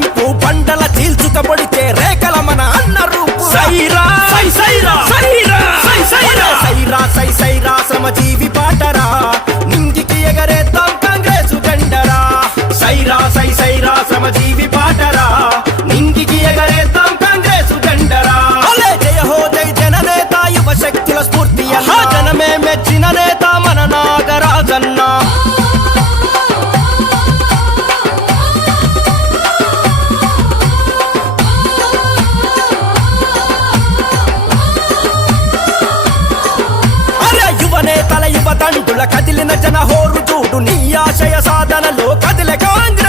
నింపు పంటల చీల్చుకబడితే రేఖల మన అన్న రూపు సైరా సై సైరా సైరా సై సైరా సైరా సై సైరా శ్రమజీవి పాటరా నింగికి ఎగరేద్దాం కాంగ్రెసు జెండరా సైరా సై సైరా శ్రమజీవి పాటరా నింగికి ఎగరేద్దాం కాంగ్రెసు జెండరా జయ హో జై జననేత యువ శక్తుల స్ఫూర్తి జనమే మెచ్చిన నేత మన నాగరాజన్న యువనేతల యువతండుల కదిలిన జన హోరు చూడు నీ ఆశయ సాధనలో కదిలే కాంగ్రెస్